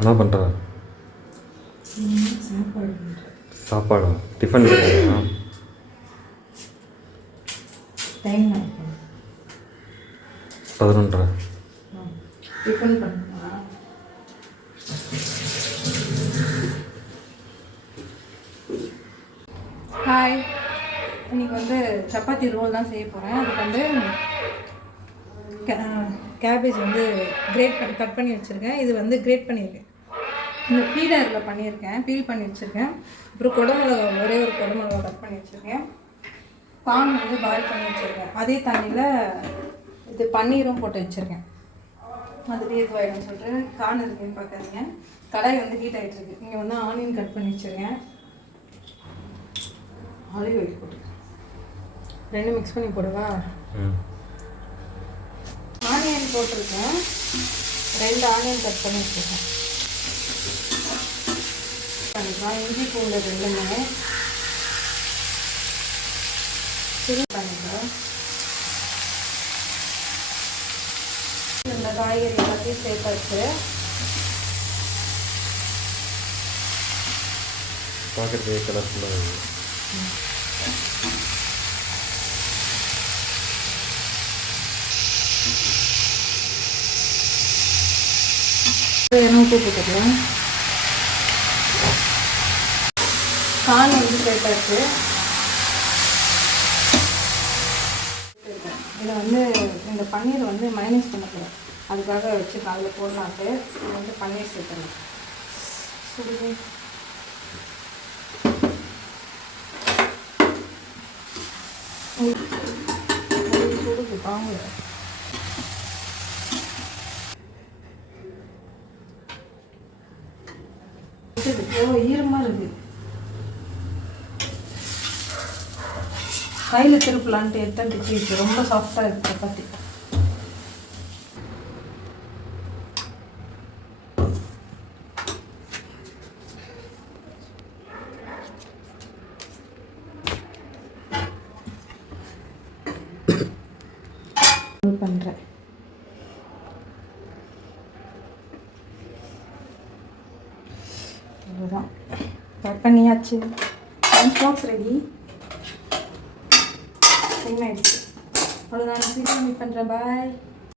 என்ன பண்ணுற? சாப்பாடு சாப்பாடா? டிஃபன் பண்ணுறியா? டைம் 11:30. டிஃபன் பண்ணுறா. ஹாய், இன்றைக்கி வந்து சப்பாத்தி ரோல் தான் செய்ய போகிறேன். அதுக்கு வந்து கேபேஜ் வந்து கட் பண்ணி வச்சுருக்கேன். இது வந்து கிரேட் பண்ணியிருக்கேன். இந்த பீலரில் பண்ணியிருக்கேன், பீல் பண்ணி வச்சுருக்கேன். அப்புறம் குடமிளகா, ஒரே ஒரு குடமிளகா கட் பண்ணி வச்சுருக்கேன். கார்ன் வந்து பாயில் பண்ணி வச்சுருக்கேன். அதே தண்ணியில் இது பன்னீரும் போட்டு வச்சுருக்கேன். அதுலேயே இதுவாகிடும் சொல்லிட்டு கார்ன் இருக்குன்னு பார்க்காதீங்க. கடாய் வந்து ஹீட் ஆகிட்டுருக்கு. இங்கே வந்து ஆனியன் கட் பண்ணி வச்சுருக்கேன். ஆலிவ் ஆயில் போட்டுருக்கேன். ரெண்டும் மிக்ஸ் பண்ணி போடுவா. ஆனியன் போட்டிருக்கேன். 2 ஆனியன் கட் பண்ணி வச்சுருக்கேன். பண்ணிக்கலாம். இஞ்சி பூண்டு 2மே பண்ணிக்கலாம். இந்த காய்கறி எல்லாத்தையும் சேர்த்தாச்சு. பார்க்குறதுக்கு கலர்ஃபுல்லாக உப்பு போட்டுக்கலாம். கார்ன் வந்து சேர்த்தாச்சு. இதில் வந்து இந்த பன்னீர் வந்து மைனஸ் பண்ணக்கூடாது, அதுக்காக வச்சு அதில் போடலான்ட்டு இது வந்து பன்னீர் சேர்த்துடலாம். சுடுது சுடுது தாங்க. ஈரமாக இருக்குது. கையில் திருப்பலான்ட்டு எடுத்து டிச்சு ரொம்ப சாஃப்டாக இருக்குது சப்பாத்தி. பண்ணுறேன். அவ்வளோதான், கட் பண்ணியாச்சு. Lunch box ready. டைம் ஆகிடுச்சு. அவ்வளோதான், சீக்கிரம் மீட் பண்ணுறேன். பாய்.